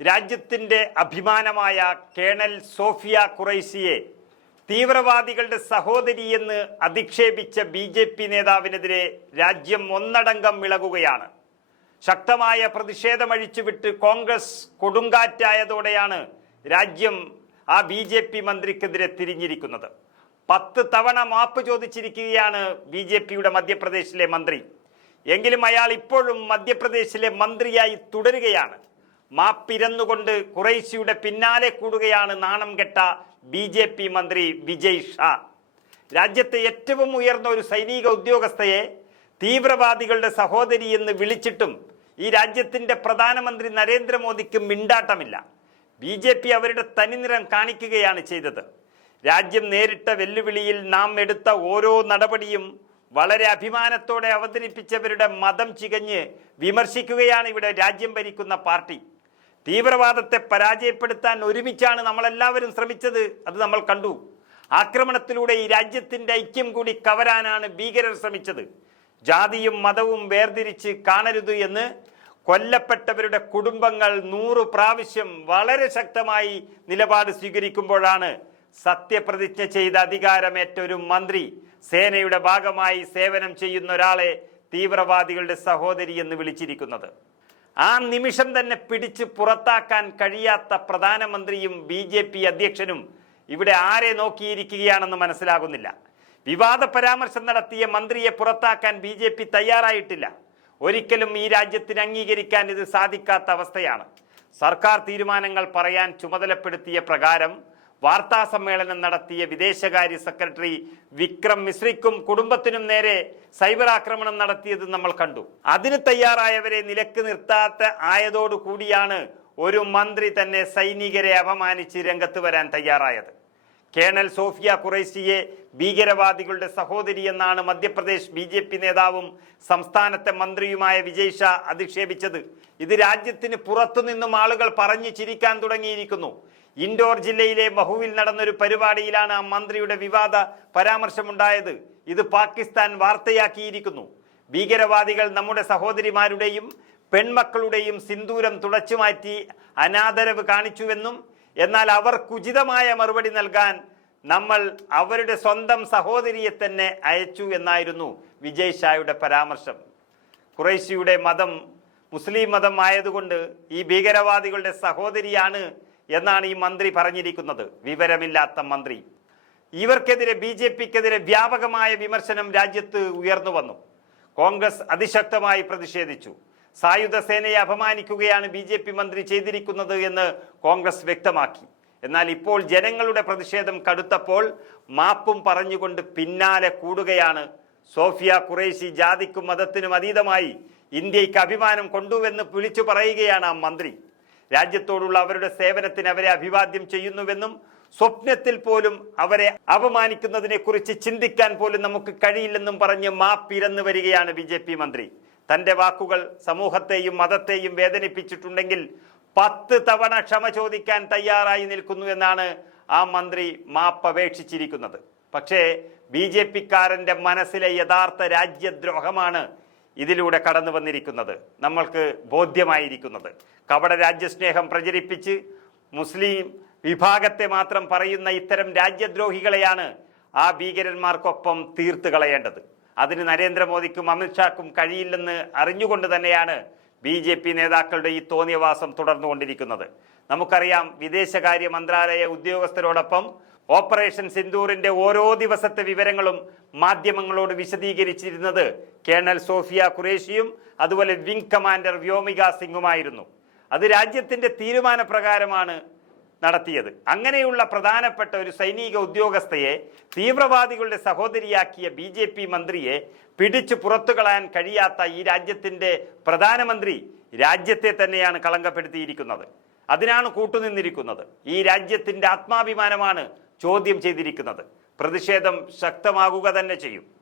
രാജ്യത്തിന്റെ അഭിമാനമായ colonel Sophia കുറൈസിയെ തീവ്രവാദികളുടെ സഹോദരിയെന്ന് അധിക്ഷേപിച്ച ബി ജെ പി നേതാവിനെതിരെ രാജ്യം ഒന്നടങ്കം വിളകുകയാണ്. ശക്തമായ പ്രതിഷേധമഴിച്ചുവിട്ട് കോൺഗ്രസ് കൊടുങ്കാറ്റായതോടെയാണ് രാജ്യം ആ ബി ജെ പി മന്ത്രിക്കെതിരെ തിരിഞ്ഞിരിക്കുന്നത്. പത്ത് തവണ മാപ്പ് ചോദിച്ചിരിക്കുകയാണ് ബി ജെ പിയുടെ മധ്യപ്രദേശിലെ മന്ത്രി. എങ്കിലും അയാൾ ഇപ്പോഴും മധ്യപ്രദേശിലെ മന്ത്രിയായി തുടരുകയാണ്. മാപ്പിരന്നുകൊണ്ട് കുറേശ്ശിയുടെ പിന്നാലെ കൂടുകയാണ് നാണം കെട്ട ബി ജെ പി മന്ത്രി വിജയ് ഷാ. രാജ്യത്തെ ഏറ്റവും ഉയർന്ന ഒരു സൈനിക ഉദ്യോഗസ്ഥയെ തീവ്രവാദികളുടെ സഹോദരി എന്ന് വിളിച്ചിട്ടും ഈ രാജ്യത്തിന്റെ പ്രധാനമന്ത്രി നരേന്ദ്രമോദിക്ക് മിണ്ടാട്ടമില്ല. ബി ജെ പി അവരുടെ തനിനിറം കാണിക്കുകയാണ് ചെയ്തത്. രാജ്യം നേരിട്ട വെല്ലുവിളിയിൽ നാം എടുത്ത ഓരോ നടപടിയും വളരെ അഭിമാനത്തോടെ അവതരിപ്പിച്ചവരുടെ മതം ചികഞ്ഞ് വിമർശിക്കുകയാണ് ഇവിടെ രാജ്യം ഭരിക്കുന്ന പാർട്ടി. തീവ്രവാദത്തെ പരാജയപ്പെടുത്താൻ ഒരുമിച്ചാണ് നമ്മളെല്ലാവരും ശ്രമിച്ചത്. അത് നമ്മൾ കണ്ടു. ആക്രമണത്തിലൂടെ ഈ രാജ്യത്തിന്റെ ഐക്യം കൂടി കവരാനാണ് ഭീകരർ ശ്രമിച്ചത്. ജാതിയും മതവും വേർതിരിച്ച് കാണരുത് എന്ന് കൊല്ലപ്പെട്ടവരുടെ കുടുംബങ്ങൾ നൂറു പ്രാവശ്യം വളരെ ശക്തമായി നിലപാട് സ്വീകരിക്കുമ്പോഴാണ് സത്യപ്രതിജ്ഞ ചെയ്ത അധികാരമേറ്റ ഒരു മന്ത്രി സേനയുടെ ഭാഗമായി സേവനം ചെയ്യുന്ന ഒരാളെ തീവ്രവാദികളുടെ സഹോദരി എന്ന് വിളിച്ചിരിക്കുന്നത്. ആ നിമിഷം തന്നെ പിടിച്ച് പുറത്താക്കാൻ കഴിയാത്ത പ്രധാനമന്ത്രിയും ബി ജെ പി അധ്യക്ഷനും ഇവിടെ ആരെ നോക്കിയിരിക്കുകയാണെന്ന് മനസ്സിലാകുന്നില്ല. വിവാദ പരാമർശം നടത്തിയ മന്ത്രിയെ പുറത്താക്കാൻ ബി ജെ പി തയ്യാറായിട്ടില്ല. ഒരിക്കലും ഈ രാജ്യത്തിന് അംഗീകരിക്കാൻ ഇത് സാധിക്കാത്ത അവസ്ഥയാണ്. സർക്കാർ തീരുമാനങ്ങൾ പറയാൻ ചുമതലപ്പെടുത്തിയ പ്രകാരം വാർത്താ സമ്മേളനം നടത്തിയ വിദേശകാര്യ സെക്രട്ടറി വിക്രം മിശ്രിക്കും കുടുംബത്തിനും നേരെ സൈബർ ആക്രമണം നടത്തിയത് നമ്മൾ കണ്ടു. അതിന് തയ്യാറായവരെ നിലയ്ക്ക് നിർത്താത്ത ആയതോടു കൂടിയാണ് ഒരു മന്ത്രി തന്നെ സൈനികരെ അപമാനിച്ച് രംഗത്ത് വരാൻ തയ്യാറായത്. കേണൽ സോഫിയ ഖുറൈശിയെ ഭീകരവാദികളുടെ സഹോദരി എന്നാണ് മധ്യപ്രദേശ് ബി ജെ പി നേതാവും സംസ്ഥാനത്തെ മന്ത്രിയുമായ വിജയ് ഷാ അധിക്ഷേപിച്ചത്. ഇത് രാജ്യത്തിന് പുറത്തുനിന്നും ആളുകൾ പറഞ്ഞു ചിരിക്കാൻ തുടങ്ങിയിരിക്കുന്നു. ഇൻഡോർ ജില്ലയിലെ മഹുവിൽ നടന്നൊരു പരിപാടിയിലാണ് ആ മന്ത്രിയുടെ വിവാദ പരാമർശമുണ്ടായത്. ഇത് പാകിസ്ഥാൻ വാർത്തയാക്കിയിരിക്കുന്നു. ഭീകരവാദികൾ നമ്മുടെ സഹോദരിമാരുടെയും പെൺമക്കളുടെയും സിന്ദൂരം തുടച്ചുമാറ്റി അനാദരവ് കാണിച്ചുവെന്നും എന്നാൽ അവർക്കുചിതമായ മറുപടി നൽകാൻ നമ്മൾ അവരുടെ സ്വന്തം സഹോദരിയെ തന്നെ അയച്ചു എന്നായിരുന്നു വിജയ് ഷായുടെ പരാമർശം. ഖുറൈശിയുടെ മതം മുസ്ലിം മതം ആയതുകൊണ്ട് ഈ ഭീകരവാദികളുടെ സഹോദരിയാണ് എന്നാണ് ഈ മന്ത്രി പറഞ്ഞിരിക്കുന്നത്. വിവരമില്ലാത്ത മന്ത്രി. ഇവർക്കെതിരെ ബി ജെ പിക്കെതിരെ വ്യാപകമായ വിമർശനം രാജ്യത്ത് ഉയർന്നു വന്നു. കോൺഗ്രസ് അതിശക്തമായി പ്രതിഷേധിച്ചു. സായുധ സേനയെ അപമാനിക്കുകയാണ് ബി ജെ പി മന്ത്രി ചെയ്തിരിക്കുന്നത് എന്ന് കോൺഗ്രസ് വ്യക്തമാക്കി. എന്നാൽ ഇപ്പോൾ ജനങ്ങളുടെ പ്രതിഷേധം കടുത്തപ്പോൾ മാപ്പും പറഞ്ഞുകൊണ്ട് പിന്നാലെ കൂടുകയാണ്. സോഫിയ ഖുറേഷി ജാതിക്കും മതത്തിനും അതീതമായി ഇന്ത്യയ്ക്ക് അഭിമാനം കൊണ്ടുവെന്ന് വിളിച്ചു പറയുകയാണ് ആ മന്ത്രി. രാജ്യത്തോടുള്ള അവരുടെ സേവനത്തിന് അവരെ അഭിവാദ്യം ചെയ്യുന്നുവെന്നും സ്വപ്നത്തിൽ പോലും അവരെ അപമാനിക്കുന്നതിനെ കുറിച്ച് ചിന്തിക്കാൻ പോലും നമുക്ക് കഴിയില്ലെന്നും പറഞ്ഞ് മാപ്പിരന്നു വരികയാണ് ബി ജെ പി മന്ത്രി. തന്റെ വാക്കുകൾ സമൂഹത്തെയും മതത്തെയും വേദനിപ്പിച്ചിട്ടുണ്ടെങ്കിൽ പത്ത് തവണ ക്ഷമ ചോദിക്കാൻ തയ്യാറായി നിൽക്കുന്നു എന്നാണ് ആ മന്ത്രി മാപ്പ് അപേക്ഷിച്ചിരിക്കുന്നത്. പക്ഷേ ബി ജെ പിക്കാരന്റെ മനസ്സിലെ യഥാർത്ഥ രാജ്യദ്രോഹമാണ് ഇതിലൂടെ കടന്നു വന്നിരിക്കുന്നത് നമ്മൾക്ക് ബോധ്യമായിരിക്കുന്നത്. കപട രാജ്യസ്നേഹം പ്രചരിപ്പിച്ച് മുസ്ലിം വിഭാഗത്തെ മാത്രം പറയുന്ന ഇത്തരം രാജ്യദ്രോഹികളെയാണ് ആ ഭീകരന്മാർക്കൊപ്പം തീർത്ത് കളയേണ്ടത്. അതിന് നരേന്ദ്രമോദിക്കും അമിത്ഷാക്കും കഴിയില്ലെന്ന് അറിഞ്ഞുകൊണ്ട് തന്നെയാണ് ബി ജെ പി നേതാക്കളുടെ ഈ തോന്നിയവാസം തുടർന്നുകൊണ്ടിരിക്കുന്നത്. നമുക്കറിയാം വിദേശകാര്യ മന്ത്രാലയ ഉദ്യോഗസ്ഥരോടൊപ്പം ഓപ്പറേഷൻ സിന്ദൂറിന്റെ ഓരോ ദിവസത്തെ വിവരങ്ങളും മാധ്യമങ്ങളോട് വിശദീകരിച്ചിരുന്നത് കേണൽ സോഫിയ ഖുറേഷിയും അതുപോലെ വിംഗ് കമാൻഡർ വ്യോമിക സിംഗുമായിരുന്നു. അത് രാജ്യത്തിന്റെ തീരുമാനപ്രകാരമാണ് നടത്തിയത്. അങ്ങനെയുള്ള പ്രധാനപ്പെട്ട ഒരു സൈനിക ഉദ്യോഗസ്ഥയെ തീവ്രവാദികളുടെ സഹോദരിയാക്കിയ ബി ജെ പി മന്ത്രിയെ പിടിച്ചു പുറത്തു കളയാൻ കഴിയാത്ത ഈ രാജ്യത്തിന്റെ പ്രധാനമന്ത്രി രാജ്യത്തെ തന്നെയാണ് കളങ്കപ്പെടുത്തിയിരിക്കുന്നത്. അതിനാണ് കൂട്ടുനിന്നിരിക്കുന്നത്. ഈ രാജ്യത്തിന്റെ ആത്മാഭിമാനമാണ് ചോദ്യം ചെയ്തിരിക്കുന്നത് പ്രതിഷേധം ശക്തമാകുക തന്നെ ചെയ്യും